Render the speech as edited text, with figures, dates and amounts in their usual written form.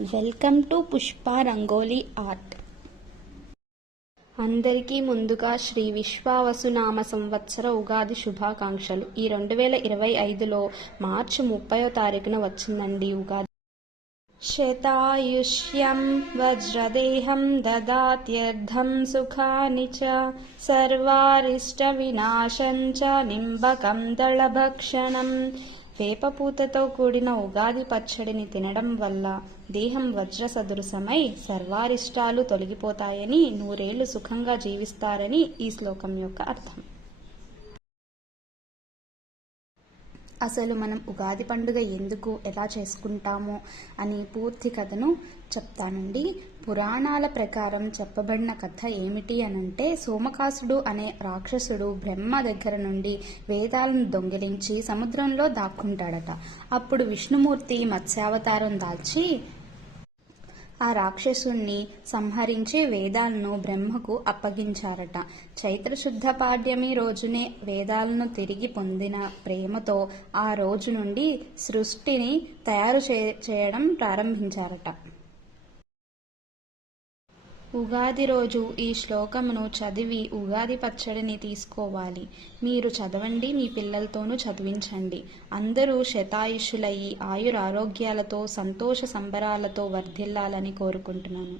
Welcome to Pushpa rangoli art. అందరికీ ముందుగా శ్రీ విశ్వావసునామ సంవత్సర ఉగాది శుభాకాంక్షలు. ఈ 2025లో మార్చి 30వ తారీఖున వచ్చిందండి ఉగాది. శతాయుష్యం వజ్రదేహం దదాత్యర్థం సుఖాని చ సర్వారిష్ట వినాశం చ నింబకం దళభక్షణం. వేపపూతతో కూడిన ఉగాది పచ్చడిని తినడం వల్ల దేహం వజ్ర సదృశమై సర్వారిష్టాలు తొలగిపోతాయని, నూరేళ్లు సుఖంగా జీవిస్తారని ఈ శ్లోకం యొక్క అర్థం. అసలు మనం ఉగాది పండుగ ఎందుకు, ఎలా చేసుకుంటాము అని పూర్తి కథను చెప్తానండి. పురాణాల ప్రకారం చెప్పబడిన కథ ఏమిటి అనంటే, సోమకాసుడు అనే రాక్షసుడు బ్రహ్మ దగ్గర నుండి వేదాలను దొంగిలించి సముద్రంలో దాక్కుంటాడట. అప్పుడు విష్ణుమూర్తి మత్స్యావతారం దాల్చి ఆ రాక్షసుణ్ణి సంహరించి వేదాలను బ్రహ్మకు అప్పగించారట. చైత్రశుద్ధ పాడ్యమి రోజునే వేదాలను తిరిగి పొందిన ప్రేమతో ఆ రోజు నుండి సృష్టిని తయారు చేయడం ప్రారంభించారట. ఉగాది రోజు ఈ శ్లోకమును చదివి ఉగాది పచ్చడిని తీసుకోవాలి. మీరు చదవండి, మీ పిల్లలతోనూ చదివించండి. అందరూ శతాయుషులయ్యి ఆయురారోగ్యాలతో సంతోష సంబరాలతో వర్ధిల్లాలని కోరుకుంటున్నాను.